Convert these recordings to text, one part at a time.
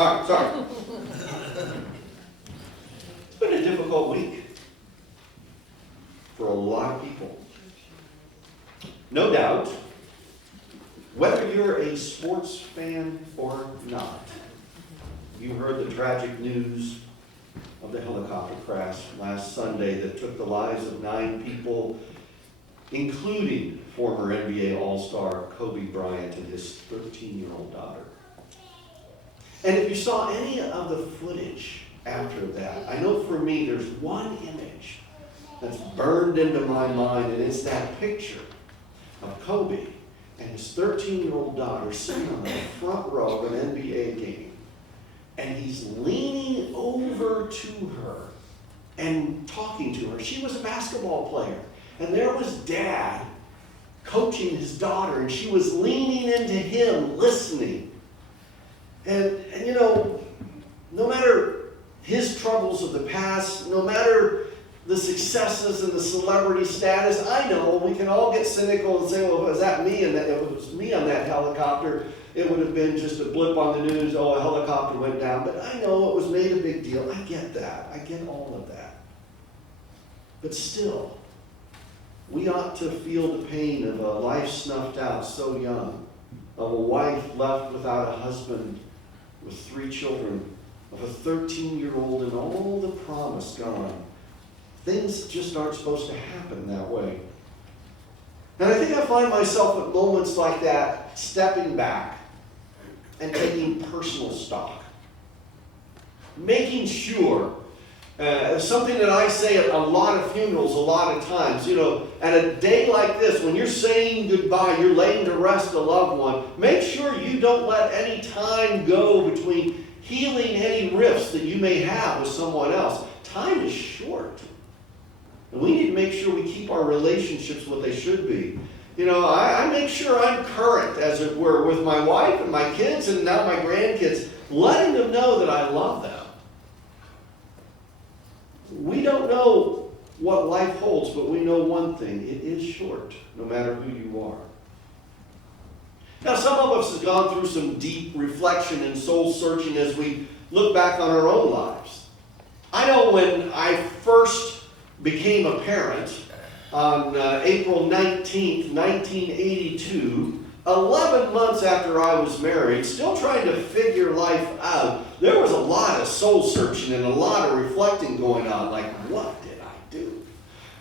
All right, sorry. It's been a difficult week for a lot of people. No doubt, whether you're a sports fan or not, you heard the tragic news of the helicopter crash last Sunday that took the lives of 9 people, including former NBA All-Star Kobe Bryant and his 13-year-old daughter. And if you saw any of the footage after that, I know for me there's one image that's burned into my mind, and it's that picture of Kobe and his 13-year-old daughter sitting on the front row of an NBA game. And he's leaning over to her and talking to her. She was a basketball player. And there was Dad coaching his daughter, and she was leaning into him, listening. And you know, no matter his troubles of the past, no matter the successes and the celebrity status, I know we can all get cynical and say, well, was that me? And if it was me on that helicopter, it would have been just a blip on the news, oh, a helicopter went down. But I know it was made a big deal. I get that. I get all of that. But still, we ought to feel the pain of a life snuffed out so young, of a wife left without a husband with 3 children, of a 13-year-old and all the promise gone. Things just aren't supposed to happen that way. And I think I find myself at moments like that, stepping back and taking personal stock. Making sure, something that I say at a lot of funerals, a lot of times, you know, at a day like this, when you're saying goodbye, you're laying to rest a loved one, make sure you don't let any time go between healing any rifts that you may have with someone else. Time is short. And we need to make sure we keep our relationships what they should be. You know, I make sure I'm current, as it were, with my wife and my kids and now my grandkids, letting them know that I love them. We don't know what life holds, but we know one thing. It is short, no matter who you are. Now, some of us have gone through some deep reflection and soul searching as we look back on our own lives. I know when I first became a parent on April 19th, 1982, 11 months after I was married, still trying to figure life out, there was a lot of soul searching and a lot of reflecting going on, like, what did I do?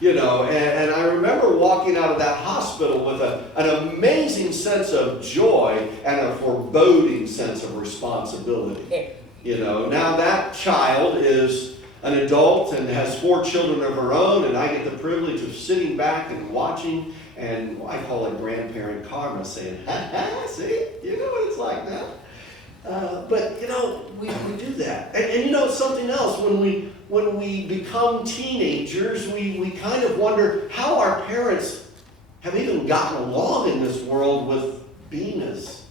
You know, and I remember walking out of that hospital with an amazing sense of joy and a foreboding sense of responsibility. You know, now that child is an adult and has 4 children of her own, and I get the privilege of sitting back and watching, and I call it grandparent karma, saying, ha ha, see, you know what it's like now. But, you know, we do that. And you know, something else, when we become teenagers, we kind of wonder how our parents have even gotten along in this world with being as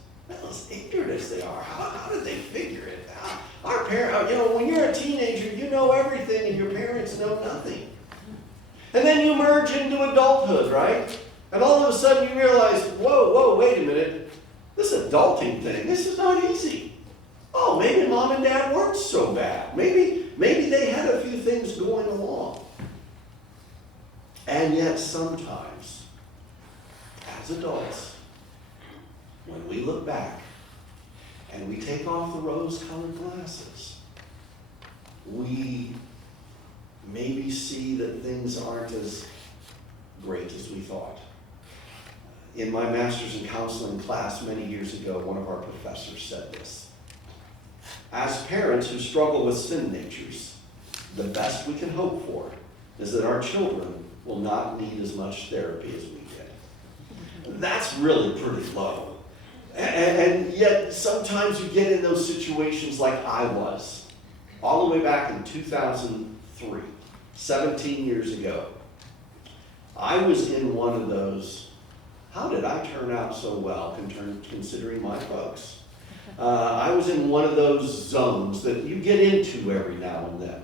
ignorant as they are. How did they figure it out? Our parents, you know, when you're a teenager, you know everything and your parents know nothing. And then you merge into adulthood, right? And all of a sudden you realize, whoa, wait a minute. This adulting thing, this is not easy. Oh, maybe mom and dad weren't so bad. Maybe they had a few things going along. And yet sometimes, as adults, when we look back and we take off the rose-colored glasses, we maybe see that things aren't as great as we thought. In my master's in counseling class many years ago, one of our professors said this: as parents who struggle with sin natures, the best we can hope for is that our children will not need as much therapy as we did. That's really pretty low. And yet sometimes you get in those situations like I was, all the way back in 2003, 17 years ago. I was in one of those, how did I turn out so well considering my folks? I was in one of those zones that you get into every now and then.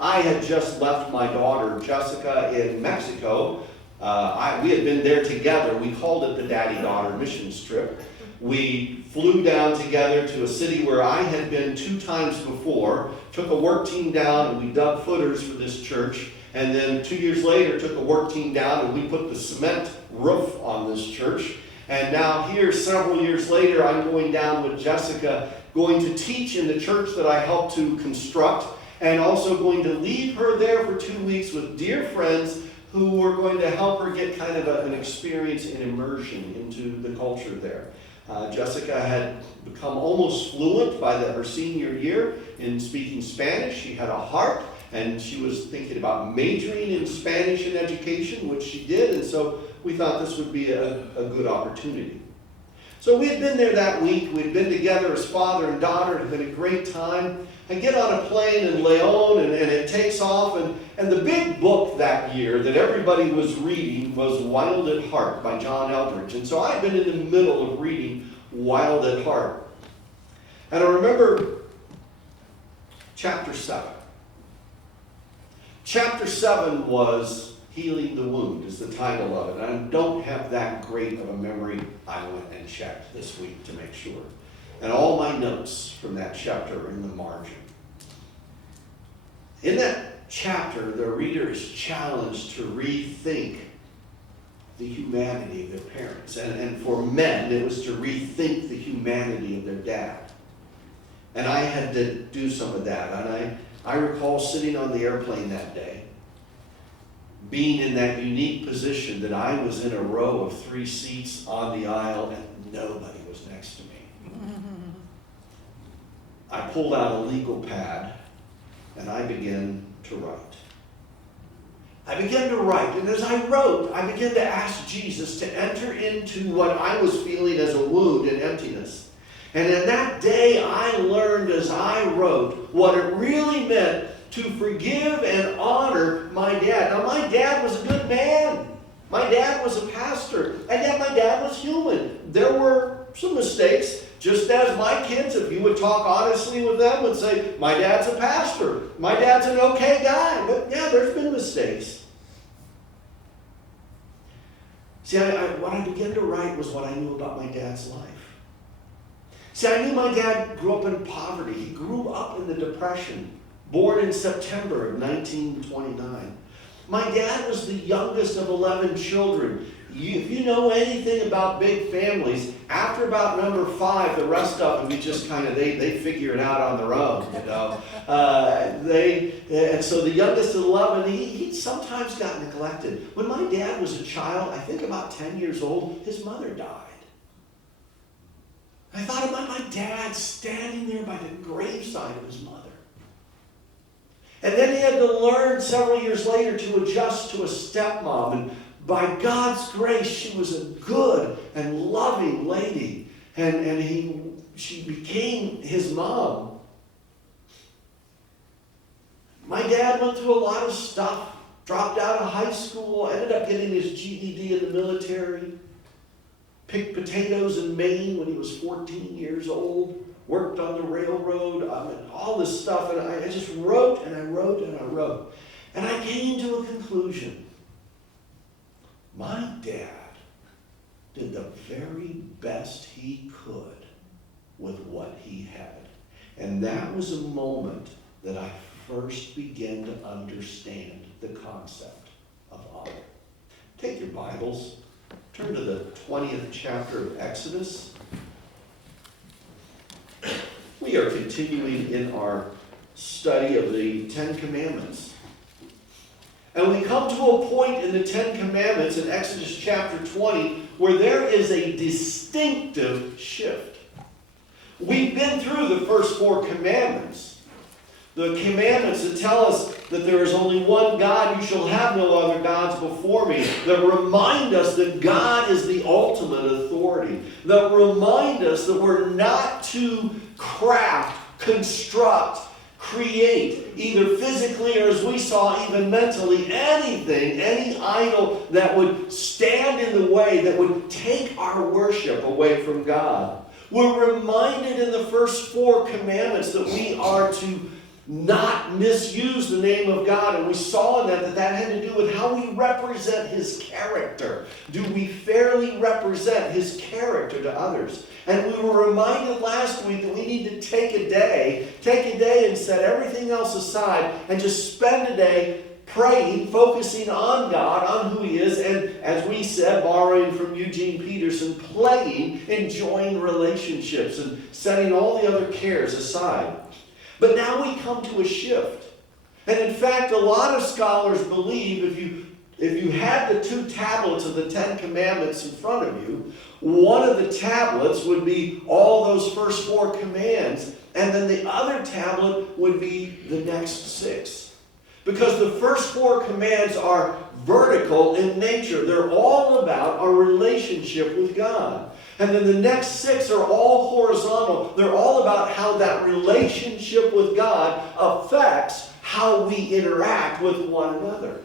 I had just left my daughter, Jessica, in Mexico. We had been there together. We called it the daddy-daughter mission trip. we flew down together to a city where I had been 2 times before, took a work team down, and we dug footers for this church. And then 2 years later, took a work team down, and we put the cement roof on this church. And now here, several years later, I'm going down with Jessica, going to teach in the church that I helped to construct, and also going to leave her there for 2 weeks with dear friends who were going to help her get kind of an experience in immersion into the culture there. Jessica had become almost fluent by her senior year in speaking Spanish. She had a heart, and she was thinking about majoring in Spanish in education, which she did, and so we thought this would be a good opportunity. So we had been there that week. We'd been together as father and daughter. It had been a great time. I get on a plane in León, and it takes off, and the big book that year that everybody was reading was Wild at Heart by John Eldredge. And so I'd been in the middle of reading Wild at Heart. And I remember chapter 7. Chapter 7 was Healing the Wound, is the title of it. And I don't have that great of a memory. I went and checked this week to make sure. And all my notes from that chapter are in the margin. In that chapter, the reader is challenged to rethink the humanity of their parents. And for men, it was to rethink the humanity of their dad. And I had to do some of that. And I recall sitting on the airplane that day, being in that unique position that I was in a row of 3 seats on the aisle and nobody was next to me. I pulled out a legal pad and I began to write. I began to write, and as I wrote, I began to ask Jesus to enter into what I was feeling as a wound and emptiness. And in that day, I learned as I wrote what it really meant to forgive and honor my dad. Now, my dad was a good man. My dad was a pastor. And yet my dad was human. There were some mistakes. Just as my kids, if you would talk honestly with them, would say, my dad's a pastor. My dad's an okay guy. But yeah, there's been mistakes. See, what I began to write was what I knew about my dad's life. See, I knew my dad grew up in poverty. He grew up in the Depression, born in September of 1929. My dad was the youngest of 11 children. If you know anything about big families, after about number 5, the rest of them, you just kind of, they figure it out on their own, you know. And so the youngest of 11, he sometimes got neglected. When my dad was a child, I think about 10 years old, his mother died. I thought about my dad standing there by the graveside of his mother. And then he had to learn several years later to adjust to a stepmom. And by God's grace, she was a good and loving lady. And she became his mom. My dad went through a lot of stuff. Dropped out of high school, ended up getting his GED in the military. Picked potatoes in Maine when he was 14 years old. Worked on the railroad, and all this stuff. And I just wrote and I wrote and I wrote. And I came to a conclusion. My dad did the very best he could with what he had. And that was a moment that I first began to understand the concept of honor. Take your Bibles. Turn to the 20th chapter of Exodus. We are continuing in our study of the 10 Commandments. And we come to a point in the 10 Commandments in Exodus chapter 20 where there is a distinctive shift. We've been through the first 4 commandments. The commandments that tell us that there is only one God, you shall have no other gods before me. That remind us that God is the ultimate authority. That remind us that we're not to craft, construct, create, either physically or as we saw, even mentally, anything, any idol that would stand in the way, that would take our worship away from God. We're reminded in the first 4 commandments that we are to not misuse the name of God. And we saw in that had to do with how we represent His character. Do we fairly represent His character to others? And we were reminded last week that we need to take a day and set everything else aside and just spend a day praying, focusing on God, on who He is, and as we said, borrowing from Eugene Peterson, playing, enjoying relationships and setting all the other cares aside. But now we come to a shift. And in fact, a lot of scholars believe if you had the 2 tablets of the 10 Commandments in front of you, one of the tablets would be all those first 4 commands, and then the other tablet would be the next 6. Because the first 4 commands are vertical in nature. They're all about our relationship with God. And then the next 6 are all horizontal. They're all about how that relationship with God affects how we interact with one another.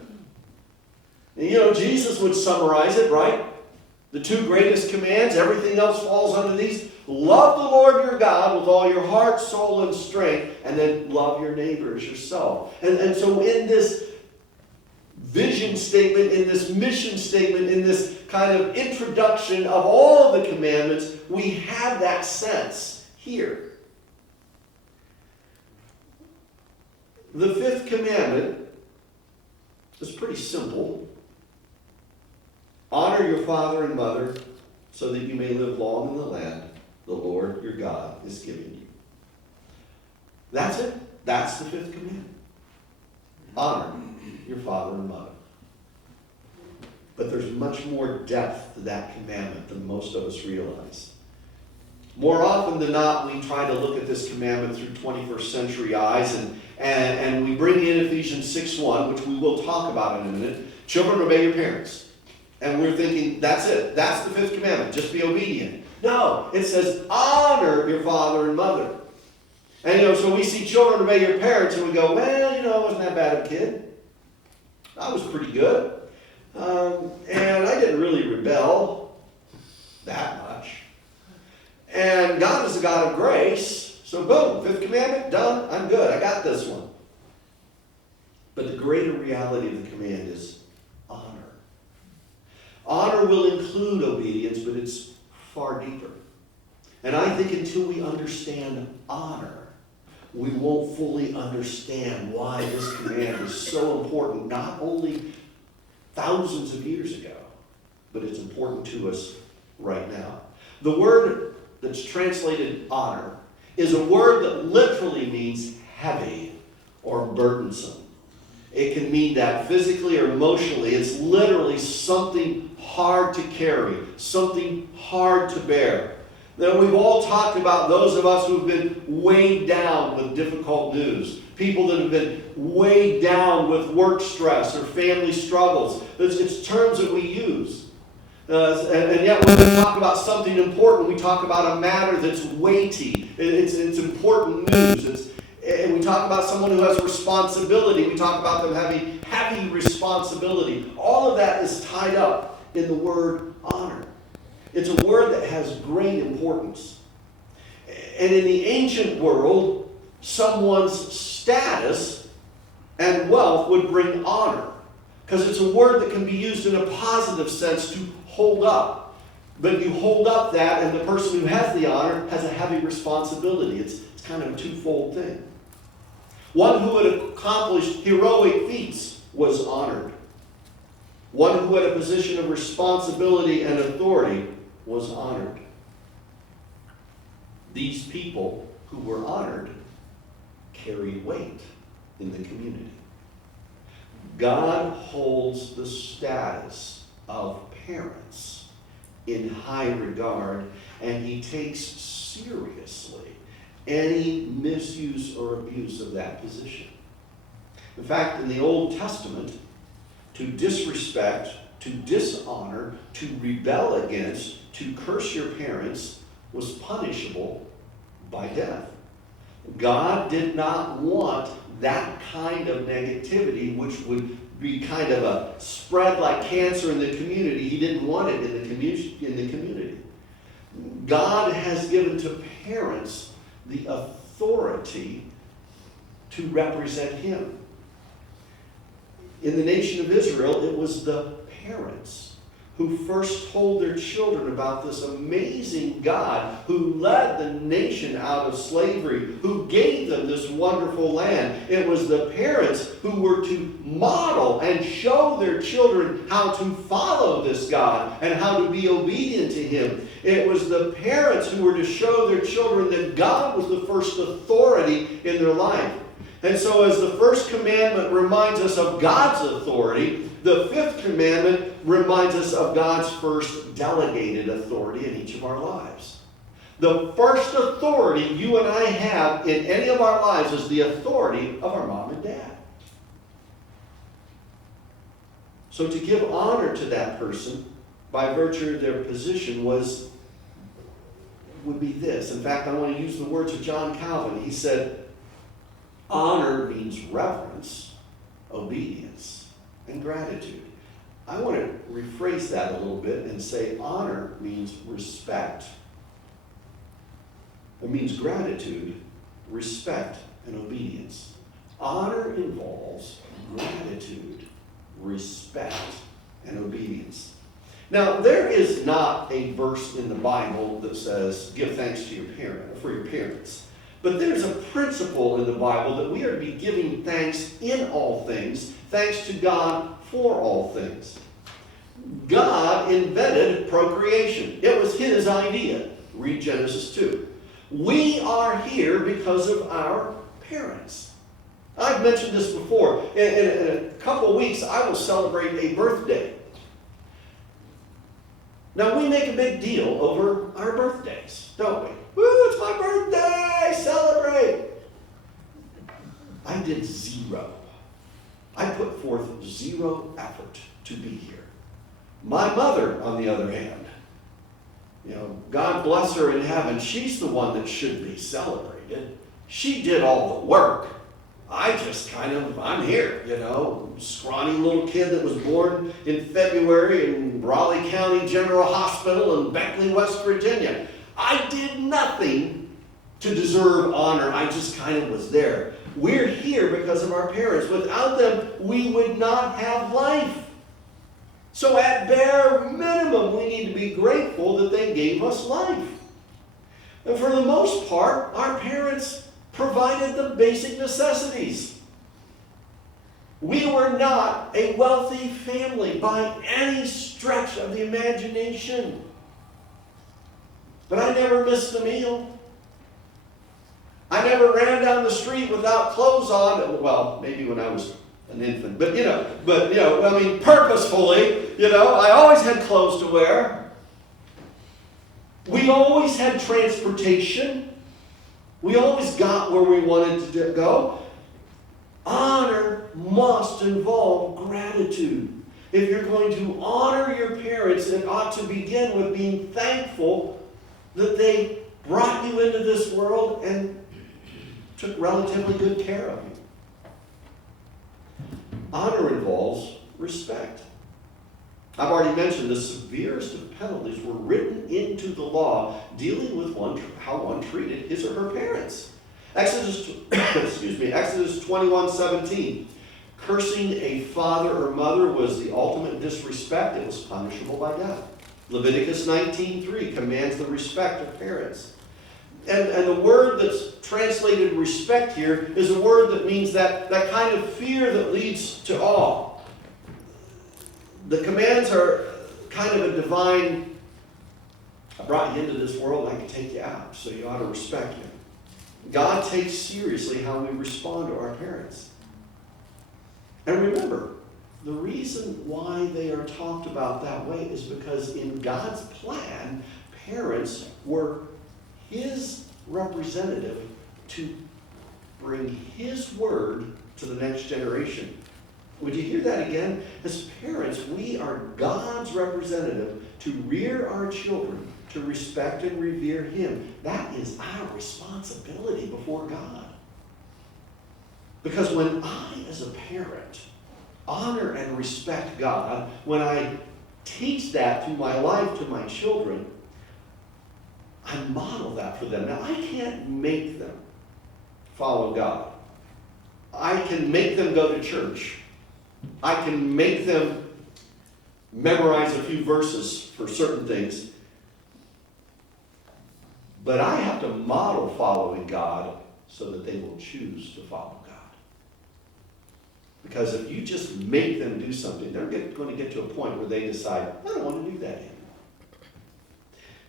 And Jesus would summarize it, right? The 2 greatest commands, everything else falls under these. Love the Lord your God with all your heart, soul, and strength, and then love your neighbor as yourself. And so in this vision statement, in this mission statement, in this kind of introduction of all of the commandments, we have that sense here. The 5th commandment is pretty simple. Honor your father and mother so that you may live long in the land the Lord your God is giving you. That's it. That's the 5th commandment. Honor your father and mother. But there's much more depth to that commandment than most of us realize. More often than not, we try to look at this commandment through 21st century eyes, and we bring in Ephesians 6:1, which we will talk about in a minute. Children, obey your parents. And we're thinking, that's it. That's the 5th commandment. Just be obedient. No, it says, honor your father and mother. And so we see children obey your parents, and we go, well, I wasn't that bad of a kid. I was pretty good. And I didn't really rebel that much. And God is a God of grace. So boom, 5th commandment, done. I'm good. I got this one. But the greater reality of the command is honor. Honor will include obedience, but it's far deeper. And I think until we understand honor, we won't fully understand why this command is so important, not only thousands of years ago, but it's important to us right now. The word that's translated honor is a word that literally means heavy or burdensome. It can mean that physically or emotionally. It's literally something hard to carry, something hard to bear. Now, we've all talked about those of us who've been weighed down with difficult news, people that have been weighed down with work stress or family struggles. It's terms that we use. And yet when we talk about something important, we talk about a matter that's weighty. It's important news. And we talk about someone who has responsibility. We talk about them having heavy responsibility. All of that is tied up in the word honor. It's a word that has great importance. And in the ancient world, someone's status and wealth would bring honor. Because it's a word that can be used in a positive sense to hold up. But you hold up that, and the person who has the honor has a heavy responsibility. It's kind of a twofold thing. One who had accomplished heroic feats was honored. One who had a position of responsibility and authority was honored. These people who were honored carried weight in the community. God holds the status of parents in high regard, and He takes seriously any misuse or abuse of that position. In fact, in the Old Testament, to disrespect, to dishonor, to rebel against, to curse your parents was punishable by death. God did not want that kind of negativity, which would be kind of a spread like cancer in the community. He didn't want it in the community. God has given to parents the authority to represent Him. In the nation of Israel, it was the parents who first told their children about this amazing God who led the nation out of slavery, who gave them this wonderful land. It was the parents who were to model and show their children how to follow this God and how to be obedient to him. It was the parents who were to show their children that God was the first authority in their life. And so as the first commandment reminds us of God's authority, the fifth commandment reminds us of God's first delegated authority in each of our lives. The first authority you and I have in any of our lives is the authority of our mom and dad. So to give honor to that person by virtue of their position would be this. In fact, I want to use the words of John Calvin. He said, honor means reverence, obedience, and gratitude. I want to rephrase that a little bit and say honor means respect. It means gratitude, respect, and obedience. Honor involves gratitude, respect, and obedience. Now, there is not a verse in the Bible that says, give thanks to for your parents. But there's a principle in the Bible that we are to be giving thanks in all things, thanks to God for all things. God invented procreation. It was his idea. Read Genesis 2. We are here because of our parents. I've mentioned this before. In a couple of weeks, I will celebrate a birthday. Now, we make a big deal over our birthdays, don't we? Woo, it's my birthday! Celebrate! I did zero. I put forth zero effort to be here. My mother, on the other hand, God bless her in heaven, she's the one that should be celebrated. She did all the work. I just I'm here, scrawny little kid that was born in February in Raleigh County General Hospital in Beckley, West Virginia. I did nothing to deserve honor. I just was there. We're here because of our parents. Without them, we would not have life. So at bare minimum, we need to be grateful that they gave us life. And for the most part, our parents provided the basic necessities. We were not a wealthy family by any stretch of the imagination. But I never missed a meal. I never ran down the street without clothes on. Well, maybe when I was an infant. But purposefully, I always had clothes to wear. We always had transportation. We always got where we wanted to go. Honor must involve gratitude. If you're going to honor your parents, it ought to begin with being thankful that they brought you into this world and took relatively good care of you. Honor involves respect. I've already mentioned the severest of penalties were written into the law dealing with how one treated his or her parents. Exodus 21:17. Cursing a father or mother was the ultimate disrespect. It was punishable by death. Leviticus 19:3 commands the respect of parents. And the word that's translated respect here is a word that means that kind of fear that leads to awe. The commands are kind of a divine, I brought you into this world and I can take you out, so you ought to respect me. God takes seriously how we respond to our parents. And remember, the reason why they are talked about that way is because in God's plan, parents were his representative to bring his word to the next generation. Would you hear that again? As parents, we are God's representative to rear our children, to respect and revere him. That is our responsibility before God. Because when I, as a parent, honor and respect God, when I teach that through my life to my children, I model that for them. Now, I can't make them follow God. I can make them go to church. I can make them memorize a few verses for certain things. But I have to model following God so that they will choose to follow God. Because if you just make them do something, they're going to get to a point where they decide, I don't want to do that anymore.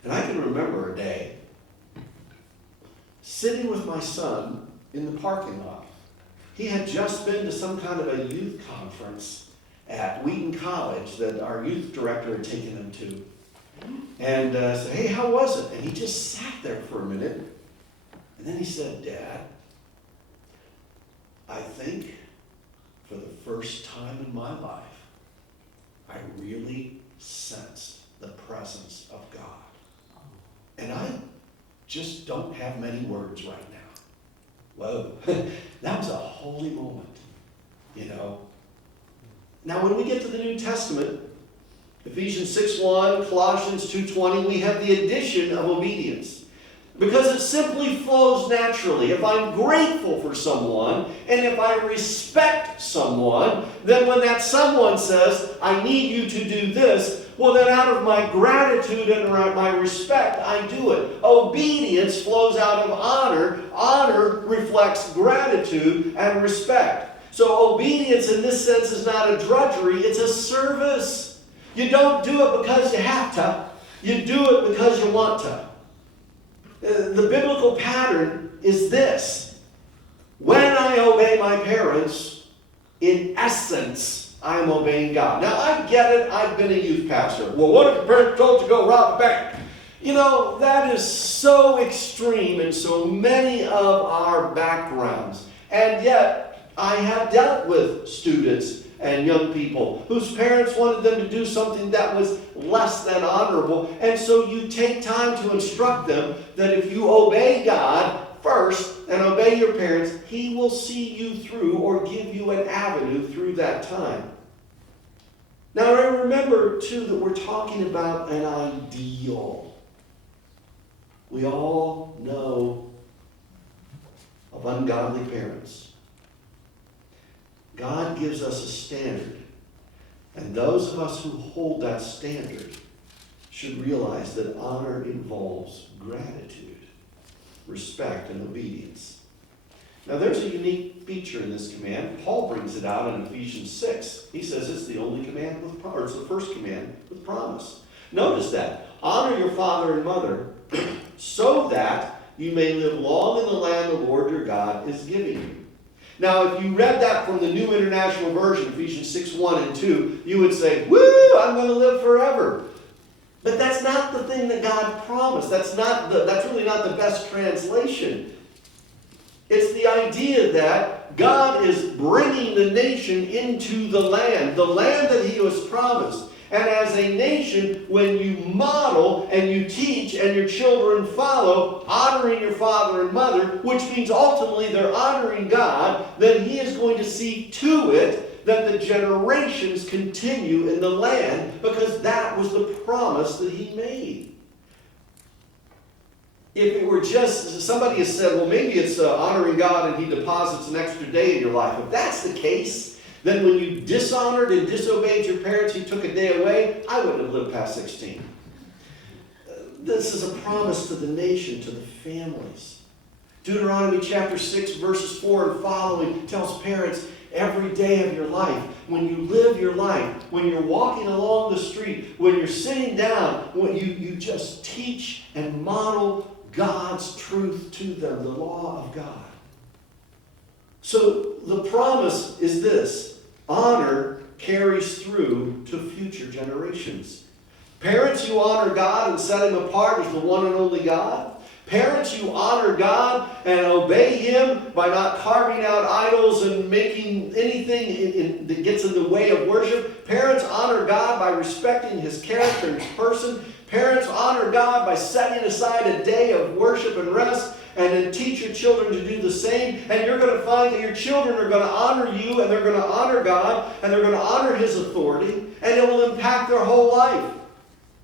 And I can remember a day sitting with my son in the parking lot. He had just been to some kind of a youth conference at Wheaton College that our youth director had taken him to. And said, hey, how was it? And he just sat there for a minute. And then he said, Dad, I think for the first time in my life, I really sensed the presence of God. And I just don't have many words right now. Whoa, that was a holy moment, you know. Now, when we get to the New Testament, Ephesians 6:1, Colossians 2:20, we have the addition of obedience. Because it simply flows naturally. If I'm grateful for someone, and if I respect someone, then when that someone says, I need you to do this, well then out of my gratitude and my respect, I do it. Obedience flows out of honor. Honor reflects gratitude and respect. So obedience in this sense is not a drudgery, it's a service. You don't do it because you have to. You do it because you want to. The biblical pattern is this. When I obey my parents, in essence, I'm obeying God. Now, I get it. I've been a youth pastor. Well, what if your parents told you to go rob a bank? You know, that is so extreme in so many of our backgrounds. And yet, I have dealt with students and young people whose parents wanted them to do something that was less than honorable. And so you take time to instruct them that if you obey God first and obey your parents, He will see you through or give you an avenue through that time. Now remember, too, that we're talking about an ideal. We all know of ungodly parents. God gives us a standard, and those of us who hold that standard should realize that honor involves gratitude, respect, and obedience. Now there's a unique feature in this command. Paul brings it out in Ephesians 6. He says it's the only command with promise, or it's the first command with promise. Notice that. Honor your father and mother so that you may live long in the land the Lord your God is giving you. Now, if you read that from the New International Version, Ephesians 6:1 and 2, you would say, woo, I'm going to live forever. But that's not the thing that God promised. That's really not the best translation. It's the idea that God is bringing the nation into the land that He was promised. And as a nation, when you model and you teach and your children follow, honoring your father and mother, which means ultimately they're honoring God, then He is going to see to it that the generations continue in the land, because that was the promise that He made. If it were just, somebody has said, well, maybe it's honoring God and He deposits an extra day in your life. If that's the case, then when you dishonored and disobeyed your parents, He took a day away, I wouldn't have lived past 16. This is a promise to the nation, to the families. Deuteronomy chapter 6, verses 4 and following tells parents, every day of your life, when you live your life, when you're walking along the street, when you're sitting down, when you just teach and model God's truth to them, the law of God. So the promise is this. Honor carries through to future generations. Parents, you honor God and set Him apart as the one and only God. Parents, you honor God and obey Him by not carving out idols and making anything that gets in the way of worship. Parents, honor God by respecting His character and His person. Parents, honor God by setting aside a day of worship and rest, and then teach your children to do the same. And you're going to find that your children are going to honor you, and they're going to honor God, and they're going to honor His authority, and it will impact their whole life.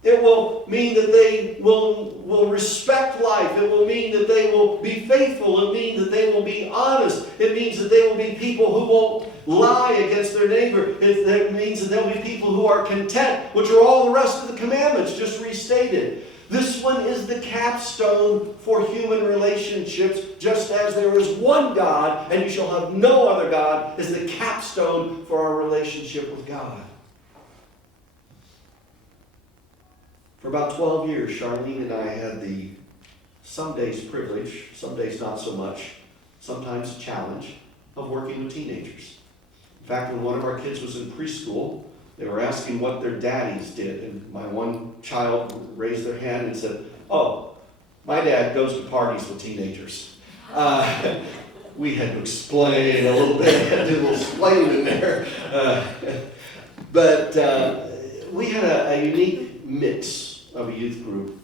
It will mean that they will respect life. It will mean that they will be faithful. It will mean that they will be honest. It means that they will be people who won't lie against their neighbor. It means that they'll be people who are content, which are all the rest of the commandments just restated. This one is the capstone for human relationships, just as there is one God, and you shall have no other God, is the capstone for our relationship with God. For about 12 years, Charlene and I had the some days privilege, some days not so much, sometimes challenge, of working with teenagers. In fact, when one of our kids was in preschool, they were asking what their daddies did, and my one child raised their hand and said, "Oh, my dad goes to parties with teenagers." We had to explain a little bit, had to do a little explaining there. But we had a unique mix of a youth group.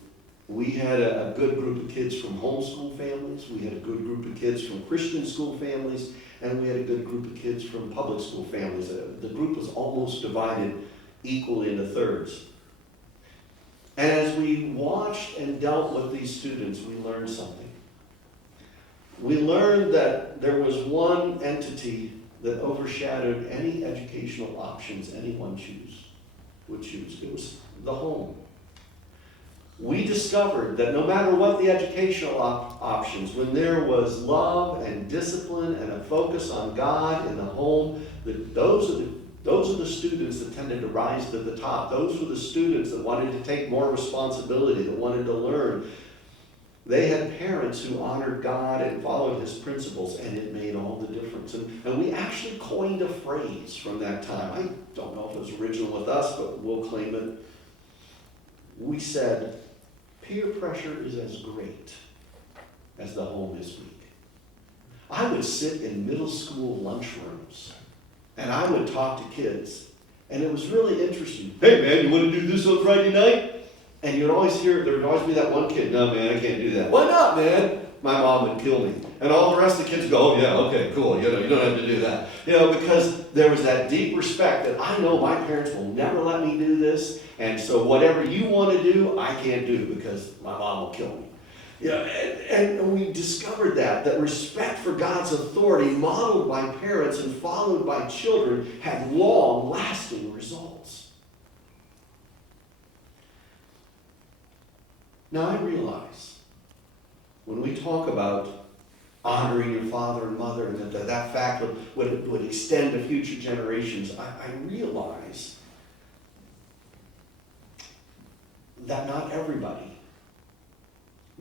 We had a good group of kids from homeschool families, we had a good group of kids from Christian school families, and we had a good group of kids from public school families. The group was almost divided equally into thirds. And as we watched and dealt with these students, we learned something. We learned that there was one entity that overshadowed any educational options anyone would choose. It was the home. We discovered that no matter what the educational options, when there was love and discipline and a focus on God in the home, that those are the students that tended to rise to the top. Those were the students that wanted to take more responsibility, that wanted to learn. They had parents who honored God and followed His principles, and it made all the difference. And we actually coined a phrase from that time. I don't know if it was original with us, but we'll claim it. We said, peer pressure is as great as the home is weak. I would sit in middle school lunchrooms, and I would talk to kids, and it was really interesting. "Hey man, you want to do this on Friday night?" And you'd always hear, there would always be that one kid, "No man, I can't do that." "Why not, man?" "My mom would kill me." And all the rest of the kids go, "Oh yeah, okay, cool, you don't have to do that." Because there was that deep respect that I know my parents will never let me do this, and so whatever you want to do, I can't do because my mom will kill me. And we discovered that respect for God's authority, modeled by parents and followed by children, had long-lasting results. Now I realize, when we talk about honoring your father and mother, and that fact would extend to future generations, I realize that not everybody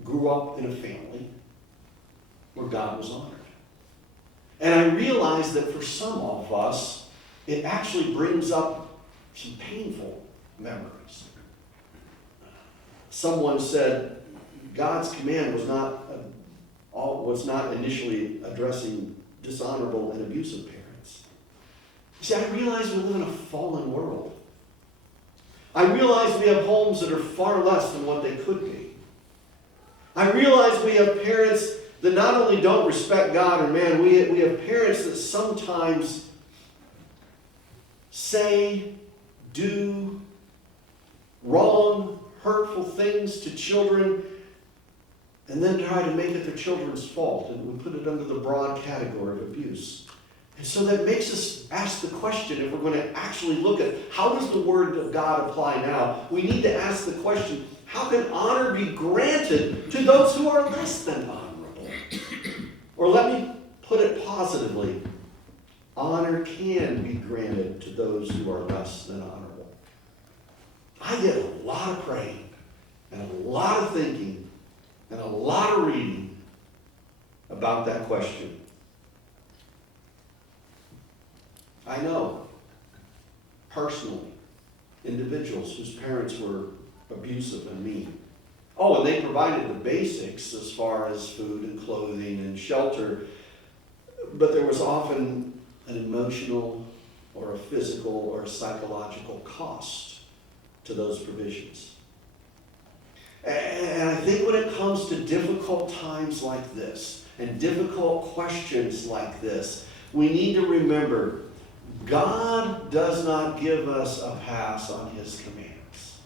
grew up in a family where God was honored. And I realize that for some of us, it actually brings up some painful memories. Someone said God's command was not initially addressing dishonorable and abusive parents. You see, I realize we live in a fallen world. I realize we have homes that are far less than what they could be. I realize we have parents that not only don't respect God or man, we have parents that sometimes say, do wrong, hurtful things to children, and then try to make it their children's fault, and we put it under the broad category of abuse. And so that makes us ask the question, if we're going to actually look at how does the Word of God apply now, we need to ask the question, how can honor be granted to those who are less than honorable? Or let me put it positively, honor can be granted to those who are less than honorable. I did a lot of praying, and a lot of thinking, and a lot of reading about that question. I know, personally, individuals whose parents were abusive and mean. Oh, and they provided the basics as far as food and clothing and shelter, but there was often an emotional or a physical or a psychological cost to those provisions. And I think when it comes to difficult times like this and difficult questions like this, we need to remember God does not give us a pass on His commands,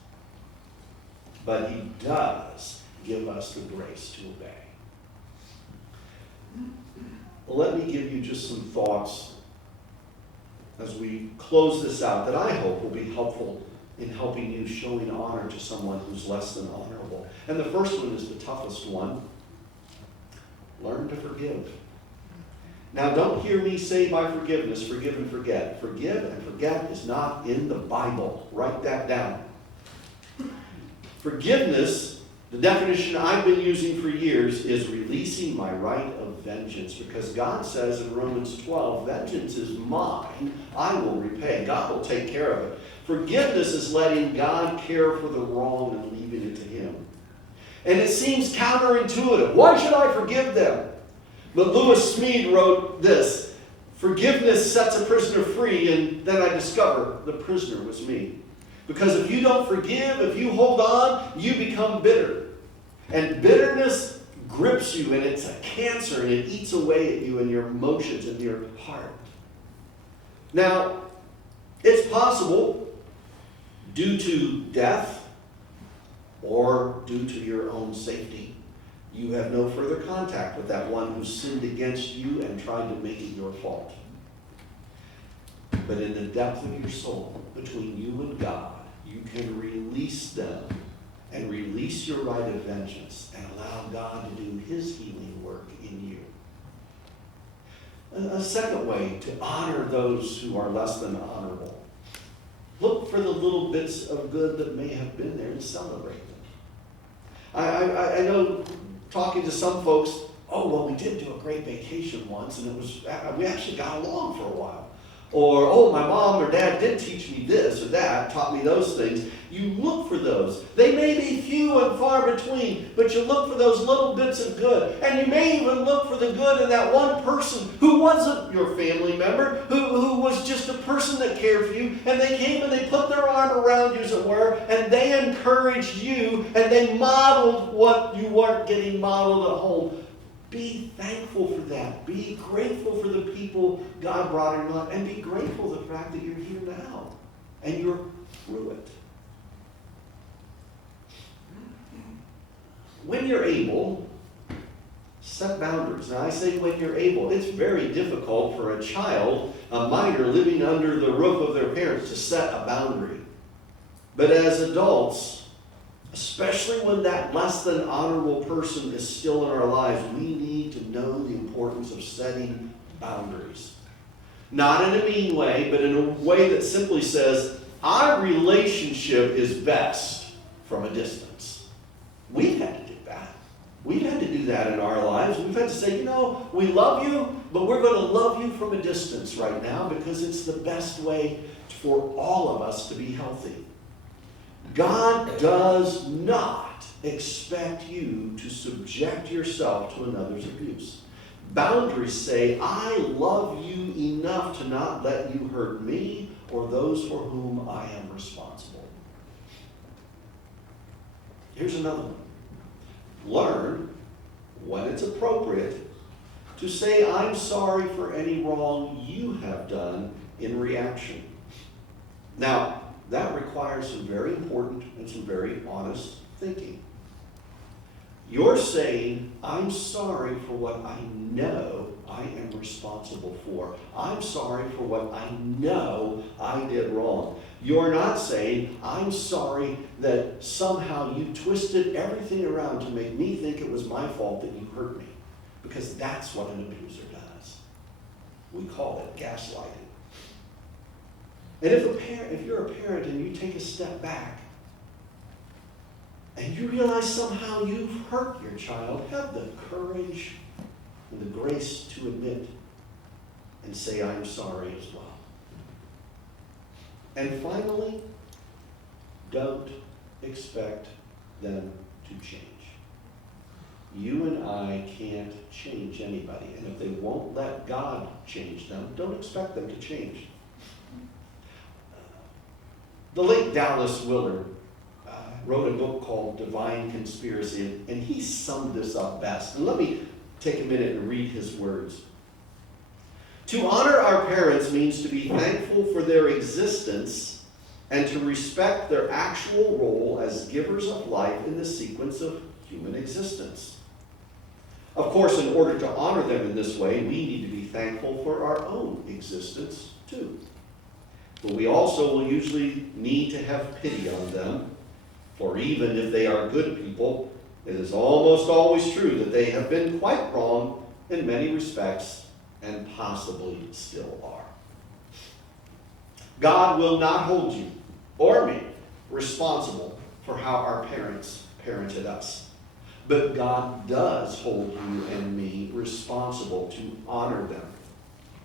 but He does give us the grace to obey. let me give you just some thoughts as we close this out that I hope will be helpful in helping you showing honor to someone who's less than honorable. And the first one is the toughest one. Learn to forgive. Now, don't hear me say by forgiveness, forgive and forget. Forgive and forget is not in the Bible. Write that down. Forgiveness, the definition I've been using for years, is releasing my right of vengeance. Because God says in Romans 12, vengeance is mine, I will repay. God will take care of it. Forgiveness is letting God care for the wrong and leaving it to Him. And it seems counterintuitive. Why should I forgive them? But Lewis Smead wrote this: forgiveness sets a prisoner free, and then I discover the prisoner was me. Because if you don't forgive, if you hold on, you become bitter. And bitterness grips you, and it's a cancer, and it eats away at you and your emotions and your heart. Now, it's possible, due to death or due to your own safety, you have no further contact with that one who sinned against you and tried to make it your fault. But in the depth of your soul, between you and God, you can release them and release your right of vengeance and allow God to do His healing work in you. A second way to honor those who are less than honorable. Look for the little bits of good that may have been there and celebrate them. I know, talking to some folks, oh, well, we did do a great vacation once, and we actually got along for a while. Or, oh, my mom or dad did teach me this or that, taught me those things. You look for those. They may be few and far between, but you look for those little bits of good. And you may even look for the good in that one person who wasn't your family member, who was just a person that cared for you, and they came and they put their arm around you, as it were, and they encouraged you, and they modeled what you weren't getting modeled at home. Be thankful for that. Be grateful for the people God brought in your life. And be grateful for the fact that you're here now. And you're through it. When you're able, set boundaries. Now I say when you're able. It's very difficult for a child, a minor living under the roof of their parents, to set a boundary. But as adults, especially when that less than honorable person is still in our lives, we need to know the importance of setting boundaries. Not in a mean way, but in a way that simply says, our relationship is best from a distance. We've had to do that. We've had to do that in our lives. We've had to say, we love you, but we're going to love you from a distance right now because it's the best way for all of us to be healthy. God does not expect you to subject yourself to another's abuse. Boundaries say, I love you enough to not let you hurt me or those for whom I am responsible. Here's another one. Learn, when it's appropriate, to say, I'm sorry for any wrong you have done in reaction. Now, that requires some very important and some very honest thinking. You're saying, I'm sorry for what I know I am responsible for. I'm sorry for what I know I did wrong. You're not saying, I'm sorry that somehow you twisted everything around to make me think it was my fault that you hurt me. Because that's what an abuser does. We call it gaslighting. And if you're a parent and you take a step back and you realize somehow you've hurt your child, have the courage and the grace to admit and say, I'm sorry as well. And finally, don't expect them to change. You and I can't change anybody. And if they won't let God change them, don't expect them to change. The late Dallas Willard wrote a book called Divine Conspiracy, and he summed this up best. And let me take a minute and read his words. To honor our parents means to be thankful for their existence and to respect their actual role as givers of life in the sequence of human existence. Of course, in order to honor them in this way, we need to be thankful for our own existence too. But we also will usually need to have pity on them, for even if they are good people, it is almost always true that they have been quite wrong in many respects and possibly still are. God will not hold you or me responsible for how our parents parented us. But God does hold you and me responsible to honor them.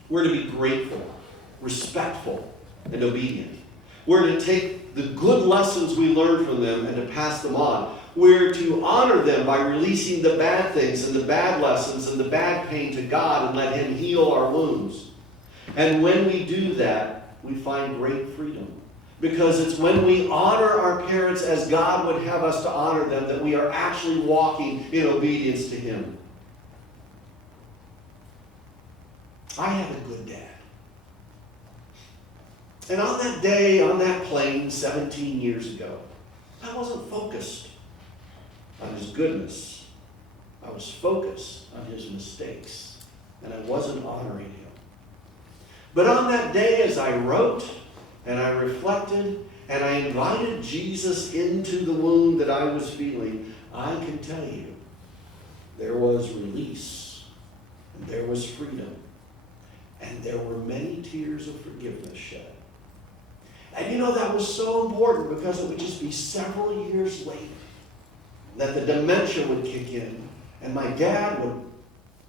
We're to be grateful, respectful, and obedient. We're to take the good lessons we learn from them and to pass them on. We're to honor them by releasing the bad things and the bad lessons and the bad pain to God and let Him heal our wounds. And when we do that, we find great freedom. Because it's when we honor our parents as God would have us to honor them that we are actually walking in obedience to Him. I had a good dad. And on that day, on that plane 17 years ago, I wasn't focused on his goodness. I was focused on his mistakes, and I wasn't honoring him. But on that day, as I wrote and I reflected and I invited Jesus into the wound that I was feeling, I can tell you there was release, and there was freedom, and there were many tears of forgiveness shed. And you know, that was so important because it would just be several years later that the dementia would kick in, and my dad would,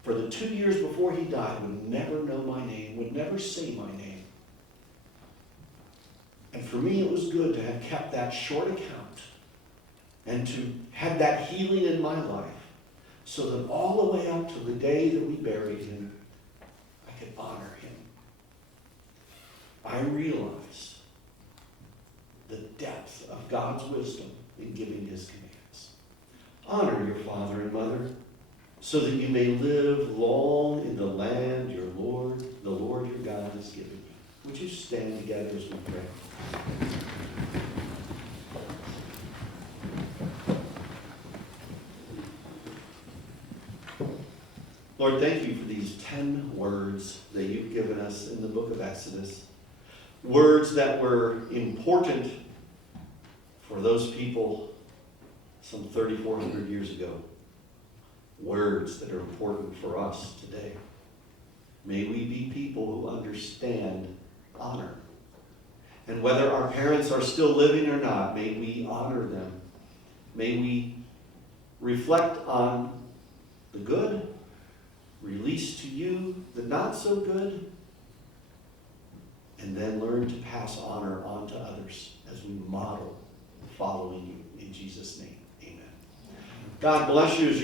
for the 2 years before he died, would never know my name, would never say my name. And for me, it was good to have kept that short account and to have that healing in my life so that all the way up to the day that we buried him, I could honor him. I realized the depth of God's wisdom in giving His commands. Honor your father and mother, so that you may live long in the land the Lord your God has given you. Would you stand together as we pray? Lord, thank you for these 10 words that you've given us in the book of Exodus. Words that were important for those people some 3,400 years ago. Words that are important for us today. May we be people who understand honor. And whether our parents are still living or not, may we honor them. May we reflect on the good, release to you the not so good, and then learn to pass honor on to others as we model following you. In Jesus' name, amen. God bless you as you